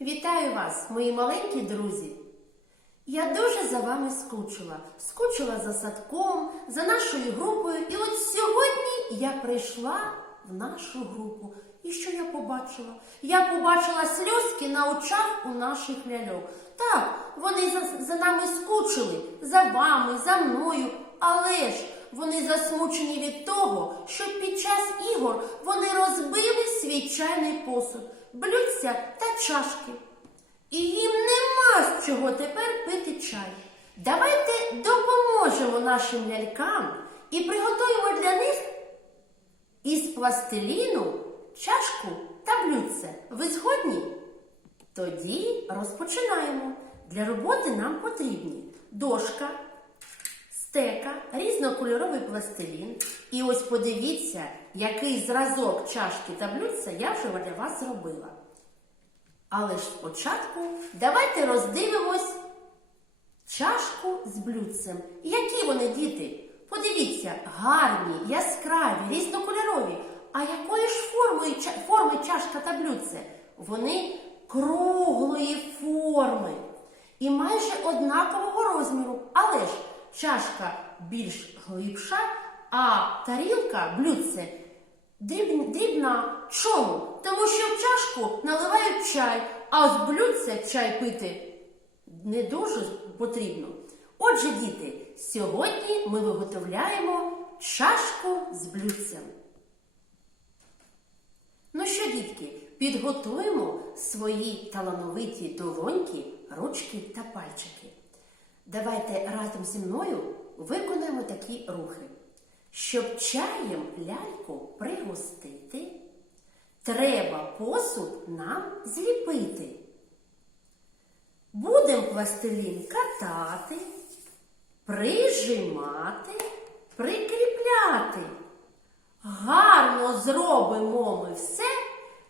Вітаю вас, мої маленькі друзі! Я дуже за вами скучила. Скучила за садком, за нашою групою. І от сьогодні я прийшла в нашу групу. І що я побачила? Я побачила сльозки на очах у наших ляльок. Так, вони за, за нами скучили, за вами, за мною. Але ж вони засмучені від того, що під час ігор вони розбили свій чайний посуд, блюдця та чашки. І їм нема з чого тепер пити чай. Давайте допоможемо нашим лялькам і приготуємо для них із пластиліну чашку та блюдце. Ви згодні? Тоді розпочинаємо. Для роботи нам потрібні дошка, стека, різнокольоровий пластилін. І ось подивіться, який зразок чашки та блюдця я вже для вас зробила. Але ж спочатку давайте роздивимось чашку з блюдцем. Які вони діти? Подивіться, гарні, яскраві, різнокольорові. А якої ж форми, форми чашка та блюдце? Вони круглої форми і майже однакового розміру. Але ж чашка більш глибша, а тарілка блюдце дріб- дрібна. Чому? Тому що в чашку наливають чай, а з блюдця чай пити не дуже потрібно. Отже, діти, сьогодні ми виготовляємо чашку з блюдцем. Ну що, дітки, підготуємо свої талановиті долоньки, ручки та пальчики. Давайте разом зі мною виконаємо такі рухи. Щоб чаєм ляльку пригостити, треба посуд нам зліпити. Будемо пластилін катати, прижимати, прикріпляти. Гарно зробимо ми все,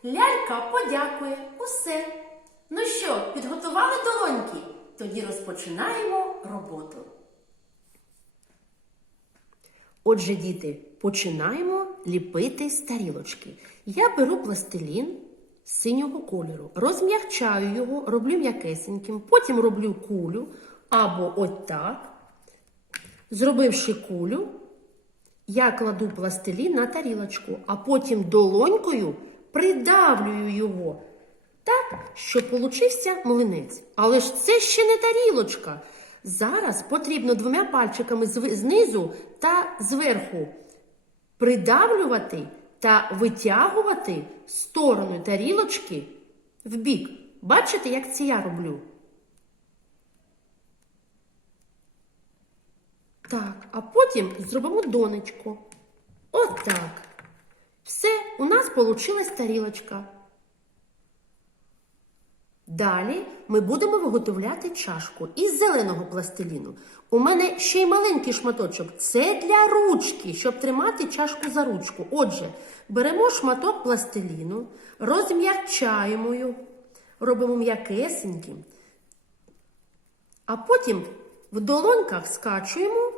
лялька подякує усе. Ну що, підготували долоньки? Тоді розпочинаємо роботу. Отже, діти, починаємо ліпити з тарілочки. Я беру пластилін синього кольору, розм'якчаю його, роблю м'якесеньким, потім роблю кулю або от так. Зробивши кулю, я кладу пластилін на тарілочку, а потім долонькою придавлюю його щоб получився млинець. Але ж це ще не тарілочка. Зараз потрібно двома пальчиками знизу та зверху придавлювати та витягувати сторону тарілочки в бік. Бачите, як це я роблю? Так, а потім зробимо донечко. Отак. Все, у нас вийшла тарілочка. Далі ми будемо виготовляти чашку із зеленого пластиліну. У мене ще й маленький шматочок. Це для ручки, щоб тримати чашку за ручку. Отже, беремо шматок пластиліну, розм'якчаємо його, робимо м'якесеньким, а потім в долоньках скачуємо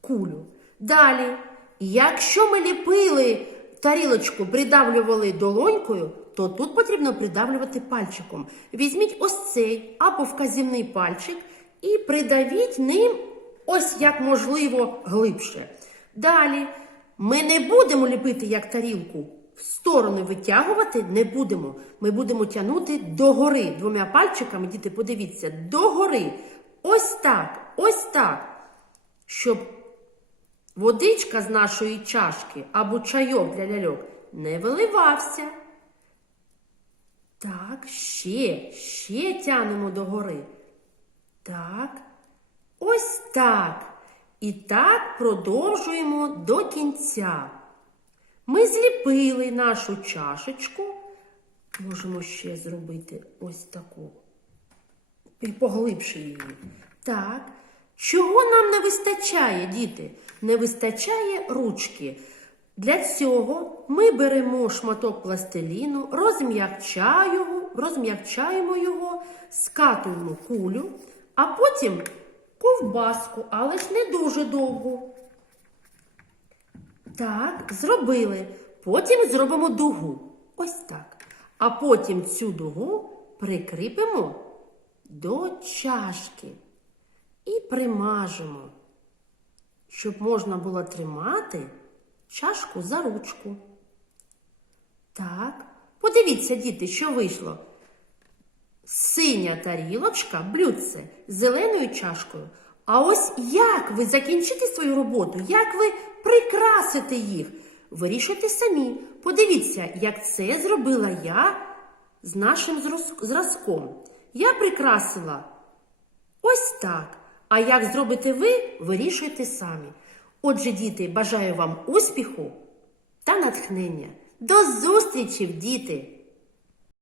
кулю. Далі, якщо ми ліпили тарілочку, придавлювали долонькою, то тут потрібно придавлювати пальчиком. Візьміть ось цей або вказівний пальчик і придавіть ним ось як можливо глибше. Далі ми не будемо ліпити як тарілку. В сторони витягувати не будемо. Ми будемо тягнути догори двома пальчиками. Діти, подивіться, догори. Ось так, ось так. Щоб водичка з нашої чашки або чайок для ляльок не виливався. Так, ще, ще тянемо догори. Так, ось так. І так продовжуємо до кінця. Ми зліпили нашу чашечку. Можемо ще зробити ось таку. І поглибше її. Так. Чого нам не вистачає, діти? Не вистачає ручки. Для цього ми беремо шматок пластиліну, розм'якчаємо, його, скатуємо кулю, а потім ковбаску, але ж не дуже довго. Так, зробили. Потім зробимо дугу. Ось так. А потім цю дугу прикріпимо до чашки і примажемо, щоб можна було тримати чашку за ручку. Так, подивіться, діти, що вийшло. Синя тарілочка, блюдце з зеленою чашкою. А ось як ви закінчите свою роботу, як ви прикрасите їх, вирішуйте самі. Подивіться, як це зробила я з нашим зразком. Я прикрасила ось так. А як зробите ви, вирішуйте самі. Отже, діти, бажаю вам успіху та натхнення. До зустрічі, діти!